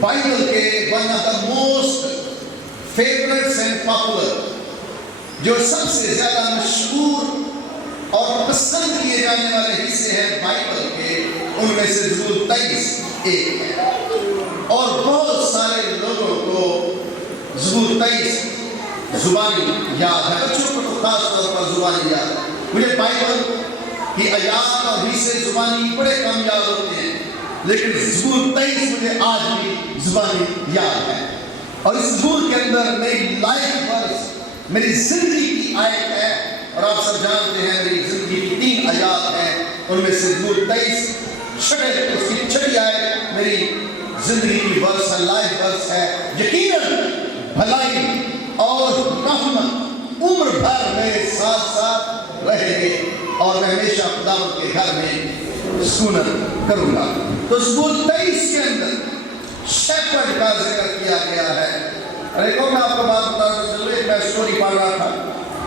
Bible کے one of the most favourites and popular, جو سب سے زیادہ مشہور اور پسند کیے جانے والے حصے ہیں بائبل کے، ان میں سے زبور 23 ایک ہے۔ اور بہت سارے لوگوں کو زبور 23 زبانی یاد ہے، بچوں کو تو خاص طور پر زبانی یاد ہے۔ مجھے بائبل کی آیات اور حصے زبانی بڑے کم یاد ہوتے ہیں، لیکن زبور 23 مجھے آج بھی زبانی یاد ہے۔ اور اس زبور کے اندر میری لائف ورس، میری زندگی کی آیت ہے، اور آپ سب جانتے ہیں میری زندگی کی 3 آیات ہیں، ان میں سے زبور 23 اس کی 6 آیت میری زندگی کی ورس ہے، لائف ورس ہے۔ یقیناً بھلائی اور رحمت عمر بھر میرے ساتھ ساتھ رہے گے، اور میں ہمیشہ خداوند کے گھر میں سکونت کروں گا۔ تو زبور 23 کے اندر شیپرڈ کا ذکر کیا گیا ہے۔ اور ایک اور میں آپ کو بات بتا رہا ہوں، میں اسٹوری پڑھ رہا تھا،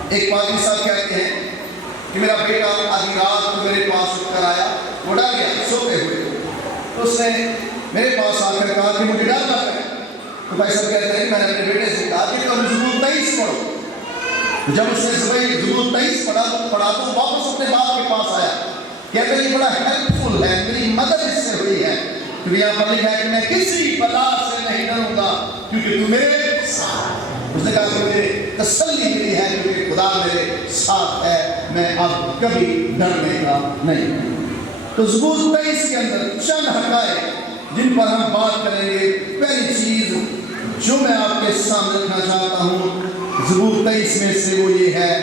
ایک پادری صاحب کہتے ہیں کہ میرا بیٹا آدھی رات کو میرے پاس اٹھ کر آیا، وہ ڈر گیا سوتے ہوئے، تو اس نے میرے پاس آ کر کہا کہ مجھے ڈر لگ رہا ہے۔ تو بھائی صاحب کہتے ہیں کہ میں نے اپنے بیٹے سے کہا کہ تم زبور 23 پڑھو۔ جب اس نے زبور 23 پڑھا تو واپس اپنے باپ کے پاس آیا، کہتے ہیں یہ بڑا ہیلپ فل ہے، میری مدد اس سے ہوئی ہے، کیونکہ یہاں پر لکھا ہے کہ میں کسی بلا سے نہیں ڈروں گا کیونکہ تو میرے ساتھ۔ اس نے کہا کہ مجھے تسلی ملی ہے کیونکہ خدا میرے ساتھ ہے، میں اب کبھی ڈرنے کا نہیں۔ تو زبور 23 کے اندر چند حقائق جن پر ہم بات کریں گے۔ پہلی چیز جو میں آپ کے سامنے رکھنا چاہتا ہوں زبور 23 میں سے وہ یہ ہے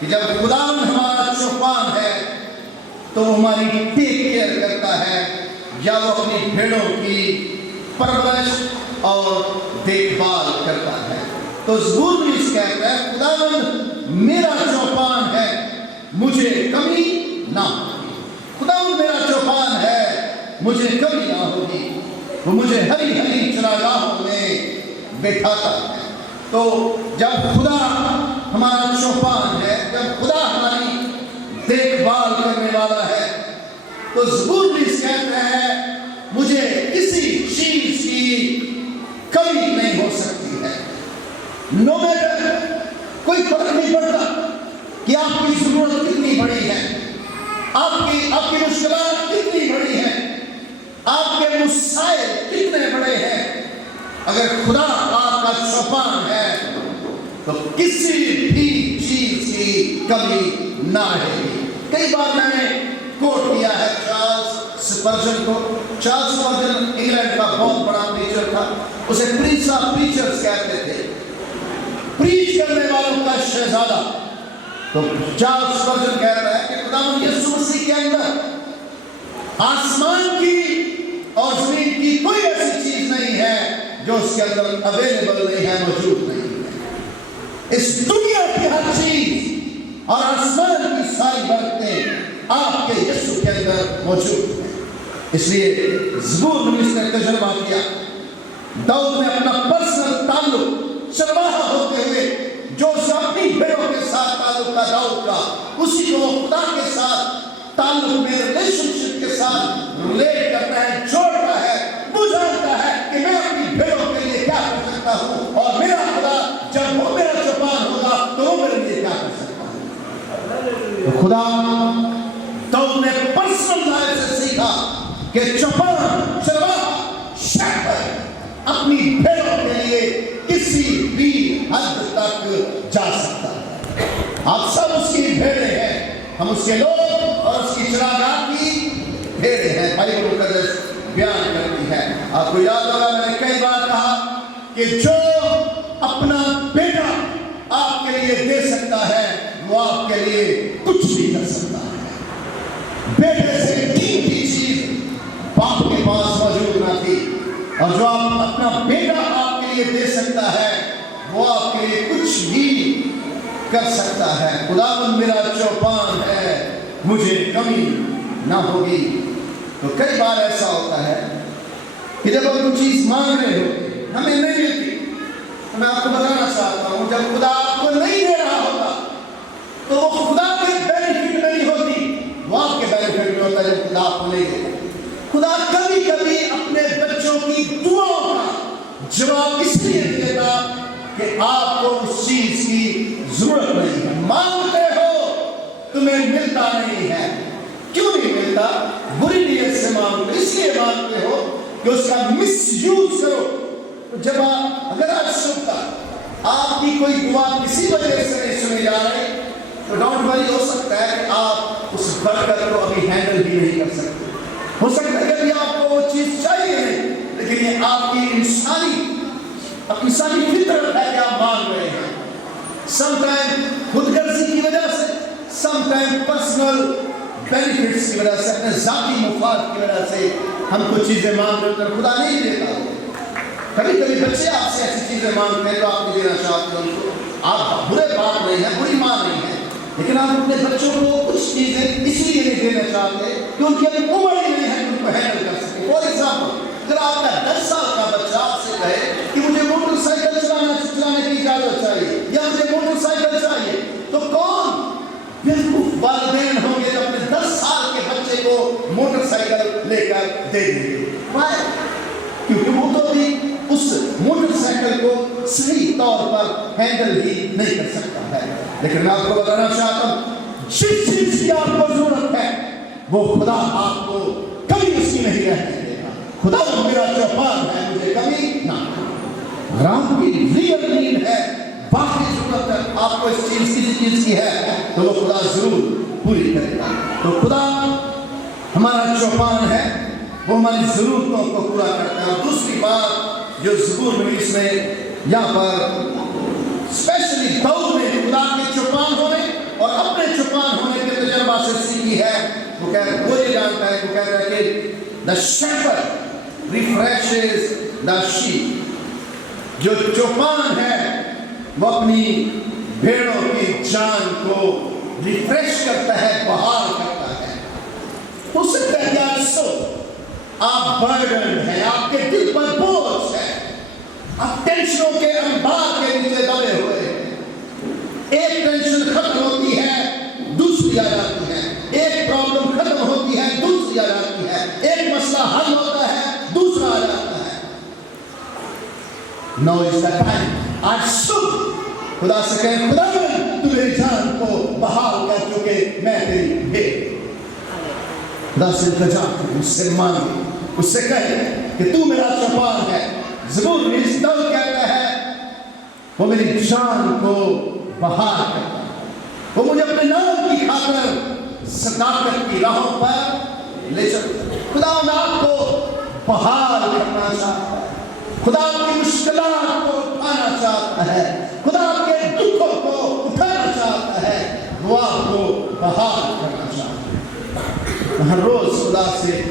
کہ جب خداوند ہمارا چوپان ہے تو وہ ہماری ٹیک کیئر کرتا ہے، یا وہ اپنی بھیڑوں کی پرورش اور دیکھ بھال کرتا ہے۔ تو زبور میں اس کہتا ہے خداوند میرا چوپان ہے، مجھے کمی نہ ہوگی۔ خداوند میرا چوپان ہے، مجھے کمی نہ ہوگی، وہ مجھے ہری ہری چراگاہوں میں بٹھاتا ہے۔ تو جب خدا ہمارا چوپان ہے، جب خدا ہماری دیکھ بھال کرنے والا ہے، تو زبور بھی اس کہتا ہے مجھے کسی چیز کی کمی نہیں ہو سکتی ہے۔ نو میٹر، کوئی فرق نہیں پڑتا کہ آپ کی ضرورت کتنی بڑی ہے، آپ کی مشکلات کتنی بڑی ہیں، آپ کے مسائل کتنے بڑے ہیں، اگر خدا آپ کا چوپان ہے تو کسی بھی چیز کی کمی نہ رہے گی۔ کئی بار میں نے کوٹ کیا ہے چارلس سپرجن کو۔ چارلس سپرجن انگلینڈ کا بہت بڑا پریچر تھا، اسے پرنس آف پریچرز کہتے تھے، پریچ کرنے والوں کا شہزادہ۔ تو چارلس سپرجن کہتا ہے کہ خداوند یسوع مسیح کے اندر آسمان کی اور زمین کی کوئی ایسی چیز نہیں ہے جو اس کے اندر اویلیبل نہیں ہے، موجود نہیں ہے۔ اس دنیا کی ہر چیز اور آسمان کی ساری برکتیں آپ کے یسوع کے اندر موجود ہیں۔ اس لیے زبور میں اس نے تجربہ کیا۔ داؤد نے اپنا پرسنل تعلق چرواہا ہوتے ہوئے جو اسے اپنی بھیڑوں کے ساتھ تعلق تھا داؤد کا، اسی کو خدا کے ساتھ تعلق میں ریلیشن شپ کے ساتھ ریلیٹ کرتا ہے، جوڑتا ہے۔ وہ جانتا ہے کہ میں اپنی بھیڑوں کے لیے کیا کر سکتا ہوں، اور میرا خدا جب وہ میرا چوپان ہوگا تو وہ میرے لیے کیا کر سکتا ہے۔ خدا داؤد نے پرسنل لائف سے سیکھا کہ چوپان، چرواہا، شیپرڈ اپنی بھیڑوں کے لیے کسی بھی حد تک جا سکتا ہے۔ آپ سب اس کی بھیڑیں ہیں، ہم اس کے لوگ اور اس کی چراگاہ کی بھیڑیں ہیں۔ بائبل مقدس بیان کرتی ہے۔ آپ کو یاد ہوگا میں نے کئی بار کہا کہ جو اپنا بیٹا آپ کے لیے دے سکتا ہے وہ آپ کے لیے کچھ بھی کر سکتا ہے۔ بیٹے سے قیمتی چیز باپ کے پاس موجود نہ تھی، اور جو آپ اپنا بیٹا آپ کے لیے دے سکتا ہے وہ آپ کے لیے کچھ بھی کر سکتا ہے۔ خداوند میرا چوپان ہے، مجھے کمی نہ ہوگی۔ تو کئی بار ایسا ہوتا ہے کہ جب آپ کوئی چیز مانگ رہے ہو ہمیں نہیں ملتی، تو میں آپ کو بتانا چاہتا ہوں جب خدا آپ کو نہیں دے رہا ہوتا تو وہ خدا کے بینیفٹ میں نہیں ہوتی، وہ آپ کے بینیفٹ میں ہوتا ہے۔ جب خدا آپ کو نہیں دے، خدا کبھی کبھی اپنے بچوں کی دعاؤں کا جواب اس لیے دیتا کہ آپ کو اس چیز کی ضرورت نہیں ہے. مانگتے ہو تمہیں ملتا نہیں ہے. کیوں نہیں ملتا؟ بری نیت سے مانگتے, اس لیے مانگتے ہو کہ اس کا مس یوز کرو. جب اگر آج صبح آپ کی کوئی دعا کسی وجہ سے نہیں سنی جا رہی تو ڈونٹ وری, ہو سکتا ہے کہ آپ اس برکت کو ابھی ہینڈل بھی نہیں کر سکتے. ہو سکتا ہے کہ ابھی آپ کو وہ چیز چاہیے نہیں, لیکن یہ آپ کی انسانی فطرت ہے کہ آپ مانگ رہے ہیں. سم ٹائم خود غرضی کی وجہ سے, سم ٹائم پرسنل بینیفٹس کی وجہ سے, اپنے ذاتی مفاد کی وجہ سے ہم کچھ چیزیں مانگ رہے ہیں, خدا نہیں دیتا. کبھی کبھی بچے آپ سے ایسی چیزیں مانگتے ہیں تو آپ کو دینا چاہتے ہیں ان کو. آپ برے بات نہیں ہیں, بری ماں نہیں ہیں, لیکن آپ اپنے بچوں کو کچھ چیزیں اس لیے نہیں دینا چاہتے کہ ان کی ابھی عمر ہی نہیں ہے کہ ان کو ہینڈل کر سکے. فار ایگزامپل, اگر آپ کا 10 سال کا بچہ آپ سے کہے کہ مجھے موٹر سائیکل چلانے کی اجازت چاہیے یا مجھے موٹر سائیکل چاہیے, تو کون بالکل والدین ہوں گے جو اپنے 10 سال کے بچے کو موٹر سائیکل لے کر دے دیں گے؟ کیونکہ وہ تو بھی اس موٹر سائیکل کو صحیح طور پر ہینڈل ہی نہیں کر سکتا ہے. لیکن میں آپ کو بتانا چاہتا ہوں, جس چیز کی آپ کو ضرورت ہے وہ خدا آپ کو کبھی اس کی نہیں رہنے دے گا. خدا میرا چوپان ہے, مجھے کبھی نہ. اگر آپ کی ریئل نیڈ ہے, باقی ضرورت ہے آپ کو اس چیز کسی چیز کی ہے, تو وہ خدا ضرور پوری کرے گا. تو خدا ہمارا چوپان ہے, وہ ہماری ضرورتوں کو پورا کرتا ہے. اور دوسری بات جو زبور نویس نے یہاں پر اسپیشلی داؤد نے خدا کے چوپان ہونے اور اپنے چوپان ہونے کے تجربہ سے سیکھی ہے, وہ یہ جانتا ہے, وہ کہتا ہے کہ the shepherd refreshes the sheep. جو چوپان ہے وہ اپنی بھیڑوں کی جان کو ریفریش کرتا ہے, بحال کرتا ہے. اس سے کہتا سو آپ برڈن ہیں, آپ کے دل پر بوجھ ہے, آپ ٹینشنوں کے انبار کے نیچے دبے ہوئے ہیں. ایک ٹینشن ختم ہوتی ہے دوسری آ جاتی ہے, ایک پرابلم ختم ہوتی ہے دوسری آ جاتی ہے, ایک مسئلہ حل ہوتا ہے دوسرا آ جاتا ہے. نو از دا ٹائم. آج صبح خدا سے کہیں, خدا تو میری جان کو بحال کر, چونکہ میں تیری بھیڑ. خدا سے التجا کریں, اس سے مانگیں, اس سے کہیں کہ تو میرا چوپان ہے. زبور نویس داؤد کہتا ہے وہ میری جان کو بحال کرتا ہے, وہ مجھے اپنے نام کی خاطر صداقت کی راہوں پر لے چلتا ہے. خدا آپ کو بحال کرنا چاہتا ہے, خدا آپ کی مشکلات کو اٹھانا چاہتا ہے, خدا آپ کے دکھوں کو اٹھانا چاہتا ہے, وہ آپ کو بحال کرنا چاہتا ہے. ہر روز خدا سے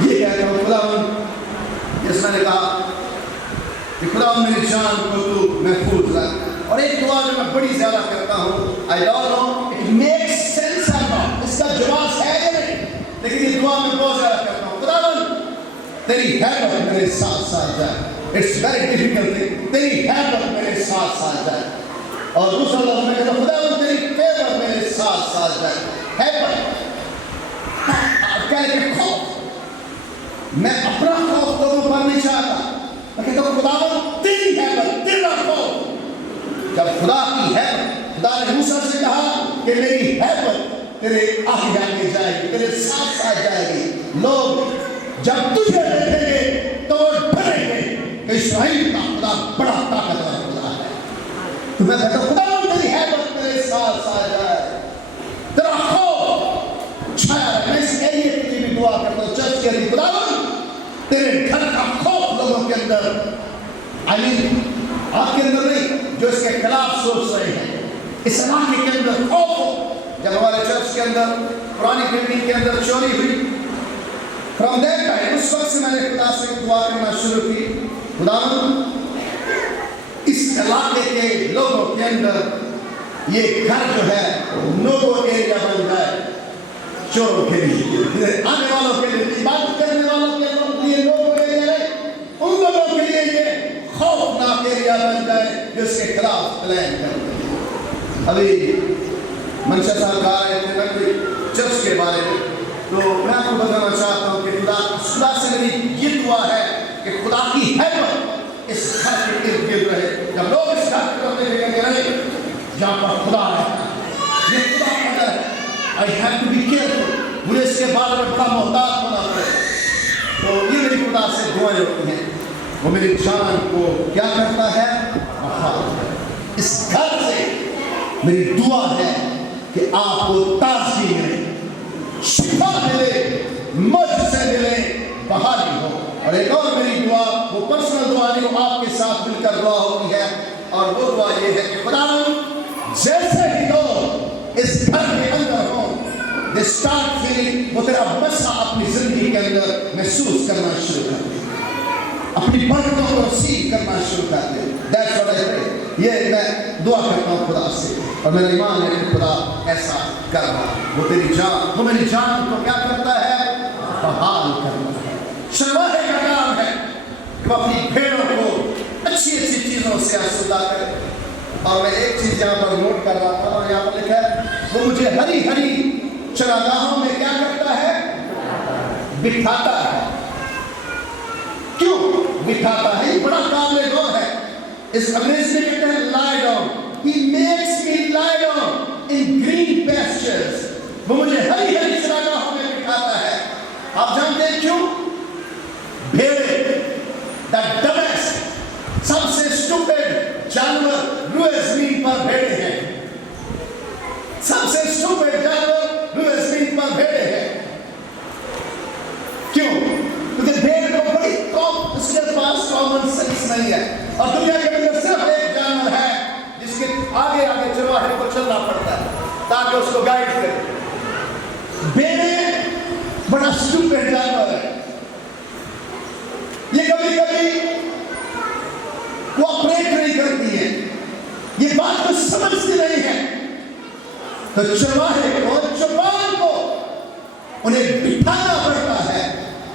یہ کہتا ہوں, خدا جس میں نے کہا کہ خدا میری جان کو تو محفوظ رکھ. اور ایک دعا جو میں بڑی زیادہ کرتا ہوں, I don't know it makes sense or not, اس کا جواز ہے یا نہیں, لیکن یہ دعا میں بہت زیادہ کرتا ہوں. خدا تیری حیبت میرے ساتھ ساتھ جائے. It's very difficult thing. تیری حیبت میرے ساتھ ساتھ جائے. اور دوسرا لفظ میں کہتا ہوں, خدا تیری فیور میرے ساتھ ساتھ جائے. حیبت کہنے کے خوف, میں اپنا خوف لوگوں پر نہیں چاہتا, میں کہتا ہوں خدا تیری حیبت, تیرا خوف. جب خدا کی حیبت, خدا نے موسیٰ سے کہا کہ میری حیبت تیرے آگے آگے جائے گی, تیرے ساتھ ساتھ جائے گی. لوگ جب تجھے دیکھیں گے تو ڈریں گے کہ اسرائیل کا خدا بڑا طاقتور خدا ہے. تو میں کہتا ہوں خدا تیری حیبت میرے ساتھ ساتھ جائے, تیرا خوف چھایا رہے. میں اس ایریے کے لیے بھی دعا کرتا ہوں, چرچ کے لیے, خدا تیرے گھر کا خوف لوگوں کے اندر, آپ کے اندر نہیں, جو اس کے خلاف سوچ رہے ہیں, اس علاقے کے اندر خوف ہو. جب ہمارے چرچ کے اندر پرانی بلڈنگ کے اندر چوری ہوئی, فرام دیٹ ٹائم, اس وقت سے میں نے خدا سے دعا کرنا شروع کی, خدا اس علاقے کے لوگوں کے اندر یہ گھر جو ہے نو ایریا بن جائے چوروں کے لیے, آنے والوں کے لیے, عبادت کرنے والوں کے لیے نو ایریا ہے, ان لوگوں کے لیے یہ خوفناک ایریا بن جائے جو اس کے خلاف پلان کرتے ہیں. ابھی منشا صاحب کہا رہے تھے نقلی چرچ کے بارے میں, تو میں آپ کو بتانا چاہتا ہوں کہ خدا سے میری یہ دعا ہے کہ خدا کی ہے جہاں پر خدا رہتا ہے، یہ خدا کا گھر ہے. I have to be careful. مجھے اس کے بارے میں بڑا محتاط ہونا پڑے. تو یہ میری خدا سے دعائیں ہوتی ہیں، وہ میری جان کو کیا کرتا ہے؟ اس گھر سے میری دعا ہے کہ آپ کو تازگی ملے، شفا ملے، مجد سے ملے، بحالی ہو. اور ایک اور میری دعا، وہ پرسنل دعا نہیں، وہ آپ کے ساتھ مل کر دعا ہوتی ہے، اور وہ دعا یہ ہے کہ خدا جیسے ہی لوگ اس گھر کے اندر ہوں، they start feeling وہ تیرا مسا اپنی زندگی کے اندر محسوس کرنا شروع کرتے ہیں، اپنی برکتوں کو رسیو کرنا شروع کرتے ہیں. That's what I pray. یہ میں دعا کرتا ہوں خدا سے، اور میرا ایمان ہے کہ خدا ایسا کر رہا ہے. وہ تیری جان، وہ میری جان کو کیا کرتا ہے؟ بحال کرتا ہے. شرواہے کا کام ہے کہ وہ اپنی بھیڑوں کو اچھی اچھی چیزوں سے آسودہ کرے. اور میں ایک چیز یہاں پر نوٹ کر رہا تھا، اور یہاں پر لکھا ہے وہ مجھے ہری ہری چراگاہوں میں کیا کرتا ہے؟ بٹھاتا ہے. کیوں بٹھاتا ہے؟ یہ بڑا قابل غور ہے. اس انگریزی میں کہتے ہیں lie down. He makes me lie down in green pastures. وہ مجھے ہری ہری چراگاہوں میں بٹھاتا ہے. آپ جانتے ہیں کیوں؟ بھیڑے the dumbest سب سے stupid جانور روئے زمین پر بھیڑے ہیں. سب سے stupid جانور روئے زمین پر بھیڑے ہیں. کیوں؟ کیونکہ بھیڑ کو بڑی اس کے پاس کامن سینس نہیں ہے، اور دنیا کے اندر صرف ایک جانور ہے جس کے آگے آگے چرواہے کو چلنا پڑتا ہے تاکہ اس کو گائیڈ کرے. بھیڑیں بڑا stupid جانور ہے. یہ کبھی کبھی کوآپریٹ نہیں کرتی ہے، یہ بات کو سمجھتی نہیں ہے. تو چرواہے کو، چوپان کو انہیں بٹھانا پڑتا ہے.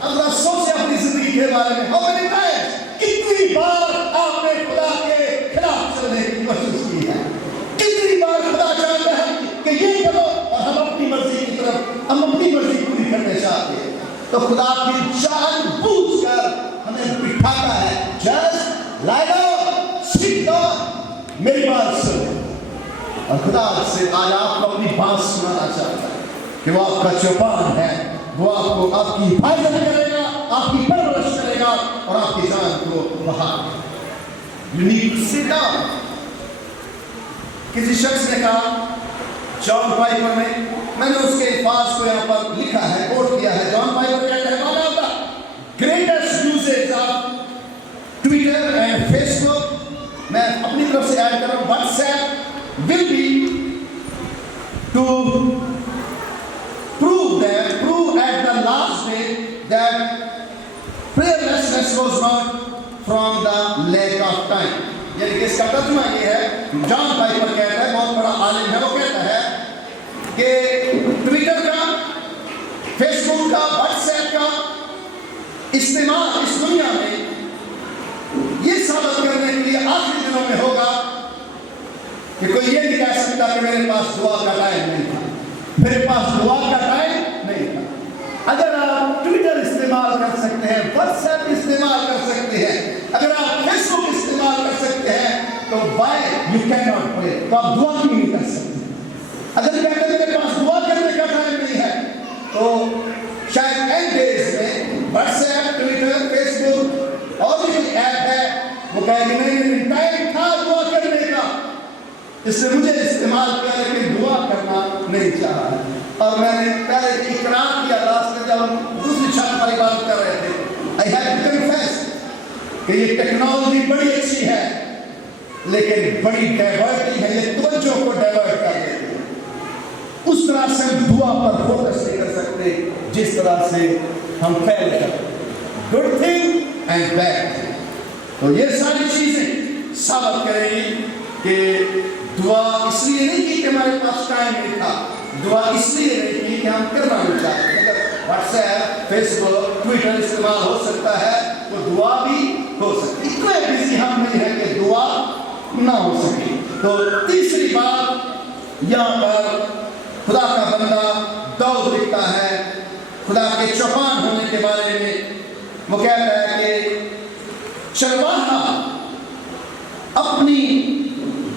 اب ذرا سوچیں اپنی زندگی کے بارے میں. How many times کتنی بار آپ نے خدا کے خلاف چلنے کی کوشش کی ہے؟ کتنی بار خدا چاہتا ہے کہ یہ کرو اور ہم اپنی مرضی کی طرف، ہم اپنی مرضی پوری کرنے چاہتے ہیں. تو خدا کی جان بوجھ کر ہمیں بٹھاتا ہے. Just lie down, sit down, میری بات سنو. اور خدا سے آج آپ کو اپنی بات سنانا چاہتا ہے کہ وہ آپ کا چوپان ہے، وہ آپ کو آپ کی حفاظت کرے گا، آپ کی پرورش کرے گا، اور آپ کی جان کو بحال کرے گا. You need to sit down. کسی شخص نے کہا، جان پائپر نے، میں نے اس کے الفاظ کو یہاں پر لکھا ہے، کوٹ کیا ہے. جان پائپر کہتا ہے one of the greatest uses of Twitter and Facebook، میں اپنی طرف سے ایڈ کر رہا ہوں، WhatsApp will be to prove at the last day that prayerlessness was not from the lack of time. یعنی کہ اس کا ترجمہ یہ ہے، جان پائپر کہتا ہے، بہت بڑا عالم ہے، وہ کہتا ہے کہ ٹویٹر کا، فیس بک کا، واٹس ایپ کا استعمال اس دنیا میں یہ ثابت کرنے کے لیے آخری دنوں میں ہوگا کہ کوئی یہ نہیں کہہ سکتا کہ میرے پاس دعا کا ٹائم نہیں تھا، میرے پاس دعا کا ٹائم نہیں تھا. اگر آپ ٹویٹر استعمال کر سکتے ہیں، واٹس ایپ استعمال کر سکتے ہیں، اگر آپ فیس بک استعمال کر سکتے ہیں، تو why you cannot pray؟ تو آپ دعا کیوں نہیں کر سکتے؟ اگر کہتے ہیں میرے پاس دعا کرنے کا ٹائم نہیں ہے، تو شاید این ڈیز میں واٹس ایپ، ٹویٹر، فیس بک اور بھی کوئی ایپ ہے، وہ کہے کہ نہیں ٹائم تھا دعا کرنے کا، اس نے مجھے استعمال کیا لیکن دعا کرنا نہیں چاہا. اور میں نے پہلے اقرار کیا لاسٹ میں جب ہم دوسری چھت پر عبادت کر رہے تھے، I have to confess کہ یہ ٹیکنالوجی بڑی اچھی ہے لیکن بڑی ڈائیورٹنگ ہے، یہ توجہ کو ڈائیورٹ کر دیتی ہے. اس طرح سے ہم دعا پر فوکس نہیں کر سکتے جس طرح سے ہم فیل کرتے. Good thing and bad thing. تو یہ ساری چیزیں ثابت کریں گی کہ دعا اس لیے نہیں کی کہ ہمارے پاس ٹائم نہیں تھا، دعا اس لیے نہیں کی کہ ہم کرنا نہیں چاہتے. اگر واٹس ایپ، فیس بک، ٹویٹر استعمال ہو سکتا ہے تو دعا بھی ہو سکتی. اتنے بزی ہم نہیں ہیں کہ دعا نہ ہو سکے. تو تیسری بات یہاں پر خدا کا بندہ داؤد لکھتا ہے خدا کے چوپان ہونے کے بارے میں. وہ کہتا ہے کہ چرواہا اپنی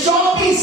24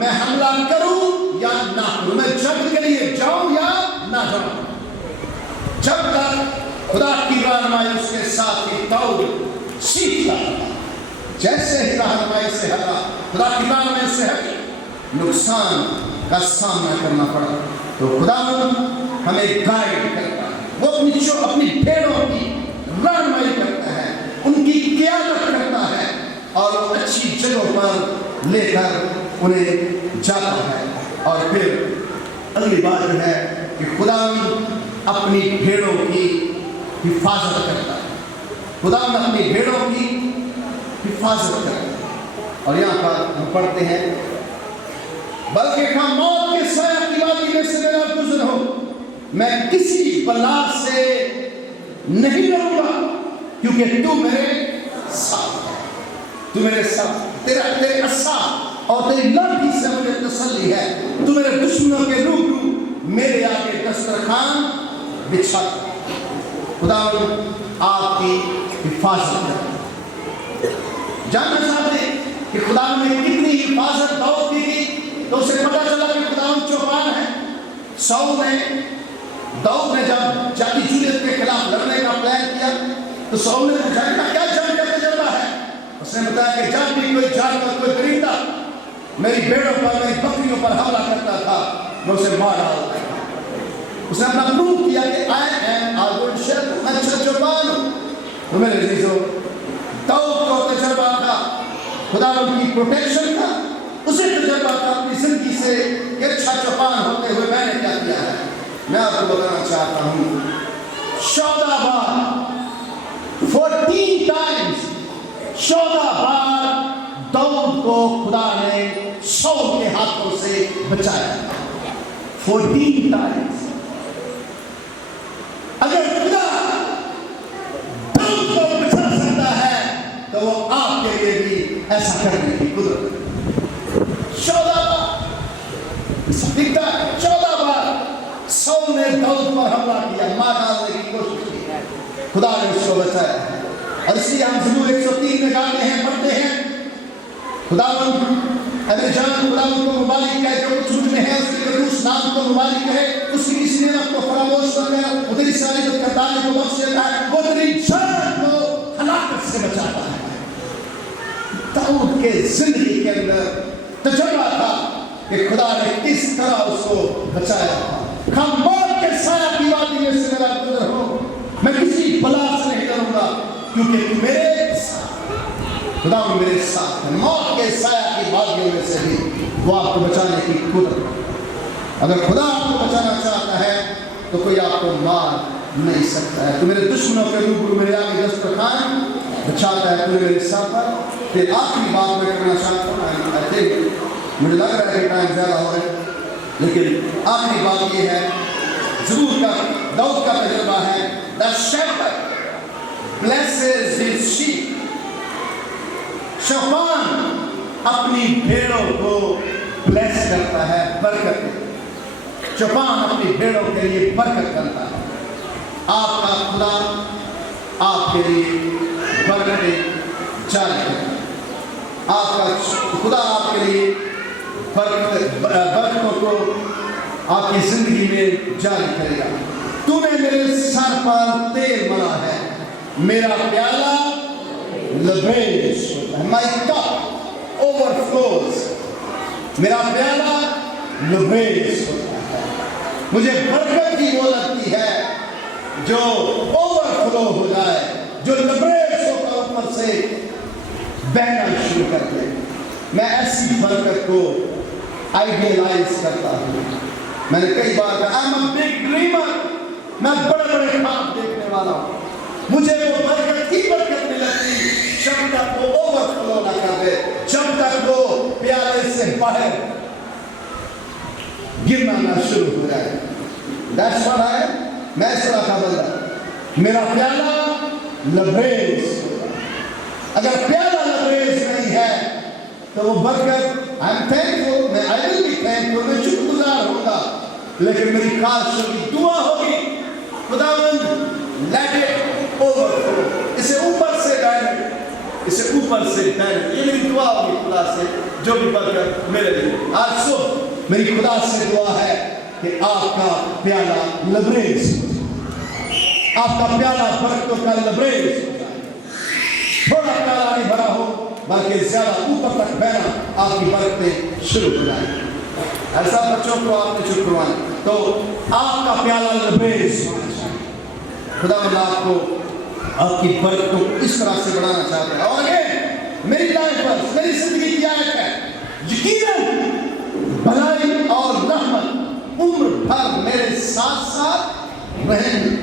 میں حملہ کروں یا نہ کروں، میں جنگ کے لیے جاؤں یا نہ جاؤں. جب تک خدا کی رہنمائی اس کے ساتھ ہی داؤد سیکھتا رہا. جیسے ہی رہنمائی سے ہٹا، خدا کی رہنمائی سے ہٹی، نقصان کا سامنا کرنا پڑا. تو خدا ہمیں گائیڈ کرتا ہے، وہ اپنی بھیڑوں کی رہنمائی کرتا ہے، ان کی قیادت کرتا ہے اور وہ اچھی جگہوں پر لے کر انہیں جاتا ہے. اور پھر اگلی بات جو ہے کہ خدا اپنی بھیڑوں کی حفاظت کرتا ہے. خدا اپنی بھیڑوں کی حفاظت کرتا ہے. اور یہاں پر ہم پڑھتے ہیں بلکہ موت کے سایہ کی وادی میں سے میرا گزر ہو، میں کسی بلا سے نہیں ڈروں گا کیونکہ تو میرے ساتھ ہے. تو میرے ساتھ، تیرے عصا اور تیری لاٹھی سے مجھے تسلی ہے. تو میرے دشمنوں کے روبرو میرے آگے دسترخوان بچھاتا ہے. خدا آپ کی حفاظت کرتا ہے. جاننا چاہتے ہیں کہ خدا نے کتنی حفاظت داؤد کی تھی، تو اسے پتا چلا کہ خدا چوپان ہے. داؤد نے جب جاتی جولیت کے خلاف لڑنے کا پلان کیا تو ساؤل نے پوچھا کہ کیا جنگ کا تجربہ ہے؟ اس نے بتایا کہ جب بھی کوئی جانور، کوئی درندہ میری بھیڑوں پر، میری بکریوں پر حملہ کرتا تھا میں اسے مار ڈالتا تھا. اس نے اپنا پروف کیا کہ میں اچھا چوپان ہوں. تو میرے عزیزو، داؤد کو تجربہ تھا، خدا ان کی پروٹیکشن تھا. اسے تجربہ تھا اپنی زندگی سے کہ اچھا چوپان ہوتے ہوئے میں نے کیا کیا ہے. میں آپ کو بتانا چاہتا ہوں 14 بار 14 times 14 بار داؤد کو خدا نے ساؤل کے ہاتھوں سے بچایا. 14 times. اگر خدا داؤد کو بچا سکتا ہے تو وہ آپ کے لیے بھی ایسا کرنے کی قدرت ہے. 14 بار دکھتا ہے، 14 بار ساؤل نے داؤد پر حملہ کیا، مار ڈالنے کی کوشش کی، خدا نے اس کو بچایا. اور اس لیے ہم زبور 103 میں گاتے ہیں، پڑھتے ہیں خداوند اے جان، خداوند کو مبارک ہے جو کچھ مجھ میں ہے، اس کے قدوس نام کو مبارک ہے. اس کی کسی نعمت کو فراموش کر دیا، وہ تیری ساری جو کرتانے کو بخش دیتا ہے، وہ تیری جان کو ہلاکت سے بچاتا ہے. داؤد کے زندگی کے اندر تجربہ تھا کہ خدا نے کس طرح اس کو بچایا. ہم موت کے سایہ کی وادی میں سے میرا گزر ہو، میں کسی بلا سے نہیں ڈروں گا کیونکہ تو میرے ساتھ، خدا میرے ساتھ ہے. موت کے سایہ کی وادیوں میں سے بھی وہ آپ کو بچانے کی قدرت ہے. اگر خدا آپ کو بچانا چاہتا ہے تو کوئی آپ کو مار نہیں سکتا ہے. تو میرے دشمنوں کے روبرو میرے آگے دسترخوان بچاتا ہے. تو میرے ساتھ پر پھر آخری بات میں کرنا چاہتا ہوں. مجھے لگ رہا ہے کہ ٹائم زیادہ ہو رہا ہے، لیکن آخری بات یہ ہے، زبور کا داؤد کا تجربہ ہے. The shepherd blesses his sheep. شفان اپنی بھیڑوں کو بلیس کرتا ہے، برکت. شفان اپنی بھیڑوں کے لیے برکت کرتا ہے. آپ کا خدا آپ کے لیے برکت جاری کرتا ہے. آپ کا خدا آپ کے لیے برکتوں کو آپ کی زندگی میں جاری کرے گا. تو نے میرے سر پر تیل ملا ہے، میرا پیالہ لبریز ہوتا ہے. My cup overflows. میرا پیالہ لبریز ہوتا ہے. مجھے برکت ہی وہ لگتی ہے جو اوورفلو ہو جائے، جو لبریز ہو کر اوپر سے بہنا شروع کر دے. میں ایسی برکت کو آئیڈیلائز کرتا ہوں. میں نے کئی بار کہا I'm a big dreamer. میں بڑے بڑے خواب دیکھنے والا ہوں. مجھے وہ برکت کی برکت نہیں لگتی جب تک وہ اوورفلو نہ کر دے، جب تک وہ پیالے سے باہر گرنا نہ شروع ہو جائے. That's what I am. میں اس طرح کا بندہ، میرا پیالہ لبریز. اگر پیالہ لبریز نہیں ہے تو وہ برکت I am thankful, I will be thankful, میں شکر گزار ہوگا، لیکن میری خاص شکر دعا ہوگی خداوند let it overflow. اسے اوپر سے ڈائریکٹ، اسے اوپر سے ڈائریکٹ، یہ میری دعا ہوگی خدا سے جو جو بھی برکت میرے لیے. آج صبح میری خدا سے دعا ہے کہ آپ کا پیالہ لبریز ہو جائے. آپ کا پیالہ برکتوں کا لبریز ہو جائے. تھوڑا پیالہ نہیں بھرا ہو بلکہ زیادہ اوپر تک بہنا آپ کی برکتیں شروع ہو جائیں. ایسا بچوں کو آپ نے شروع کروانا تو آپ کا پیالہ لبریز ہونا چاہیے. خدا اللہ آپ کو آپ کی برکتوں کو اس طرح سے بڑھانا چاہتا ہے. اور اگین میری لائف پر میری زندگی کی آیت ہے یقیناً بھلائی اور رحمت عمر بھر میرے ساتھ ساتھ رہیں گے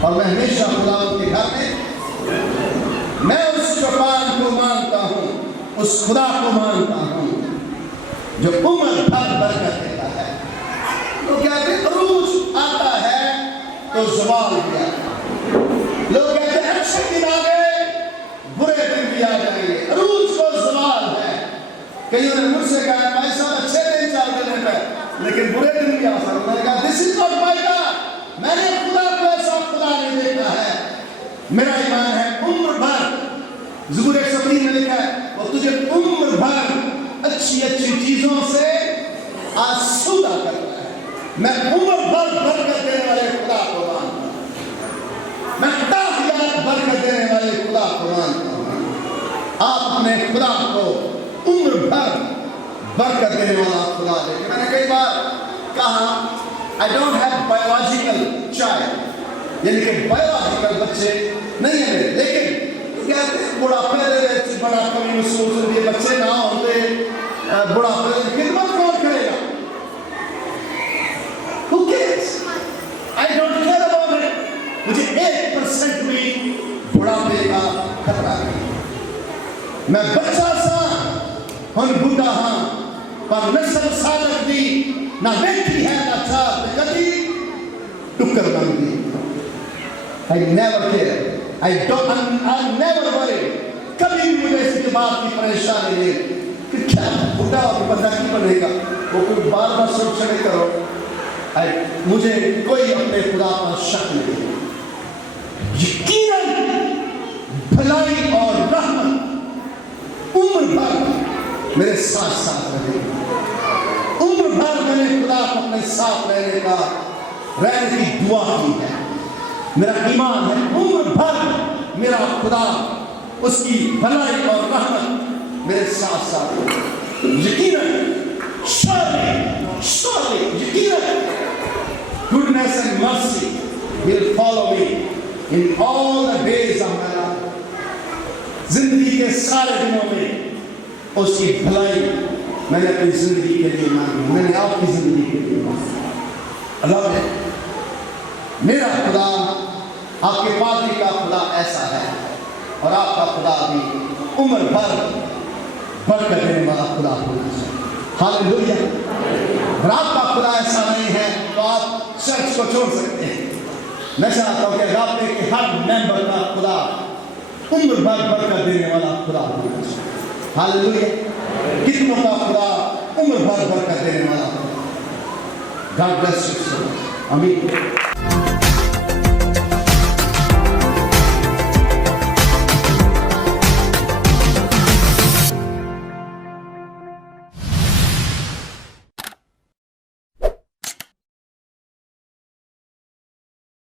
اور میں ہمیشہ خدا کے گھر میں اس چوپان کو مانتا ہوں, اس خدا کو مانتا ہوں جو عمر بھر برکت دیتا ہے. تو کہتے ہیں عروج آتا ہے تو زوال بھی آتا ہے. لوگ کہتے ہیں اچھے دن آ گئے برے دن بھی آ جائیں گے. عروج کو زوال ہے. کئیوں نے مجھ سے کہا بھائی صاحب اچھے دن چل رہے ہیں لیکن برے دن بھی آ سکتے. میں نے کہا دس از ناٹ مائی گاڈ. میں نے خدا کو ایسا خدا نہیں دیکھا ہے. میرا ایمان ہے عمر بھر. زبور 103 میں لکھا ہے وہ تجھے عمر بھر اچھی اچھی چیزوں سے آسودہ کرتا ہے. میں عمر بھر برکت دینے والے خدا کو مانتا ہوں. میں تاحیات برکت دینے والے خدا کو مانتا ہوں. آپ اپنے خدا کو عمر بھر برکت دینے والا خدا دیکھیں. میں نے کئی بار کہا I don't have biological child, یعنی کہ biological بچے نہیں ہیں میرے, لیکن کہتے ہیں بڑھاپے دے بڑا کمی محسوس ہوتی ہے. بچے نہ ہوتے بڑھاپے کی خدمت کون کرے گا؟ Who cares? I don't care about it. مجھے 1% بھی بڑھاپے کا خطرہ نہیں. میں بچہ سا ہن بوڑھا ہاں پر نسل صادق دی نہ بیٹھی ہے نہ چاہت کدی ٹکر بن دی. I never care. I'm never worried. کبھی بھی مجھے اس کی بات کی پریشانی نہیں کہ کیا بڑھا اور بندہ کی بنے گا. وہ کوئی بار بار سوچ نہیں کرو. مجھے کوئی اپنے خدا پر شک نہیں. یقیناً بھلائی اور رحمت عمر بھر میرے ساتھ ساتھ رہے. عمر بھر میں نے خدا کو اپنے ساتھ رہنے کی دعا کی ہے. میرا ایمان ہے عمر بھر میرا خدا اس کی بھلائی اور رحمت میرے ساتھ ساتھ. یقیناً surely یقیناً goodness and mercy will follow me in all the days of my life. زندگی کے سارے دنوں میں اس کی بھلائی میں نے اپنی زندگی کے لیے مانگی. میں نے آپ کی زندگی کے لیے مانگی. اللہ نے میرا خدا آپ کے پادری کا خدا ایسا ہے اور آپ کا خدا بھی عمر بھر برکت دینے والا خدا ہونا چاہیے. ہاللیلویا. اگر آپ کا خدا ایسا نہیں ہے تو آپ چرچ کو چھوڑ سکتے ہیں. میں چاہتا ہوں کہ رابطے کے ہر ممبر کا خدا عمر بھر برکت دینے والا خدا ہونا چاہیے. ہاللیلویا. کتنوں کا خدا عمر بھر برکت دینے والا خدا. God bless you. آمین.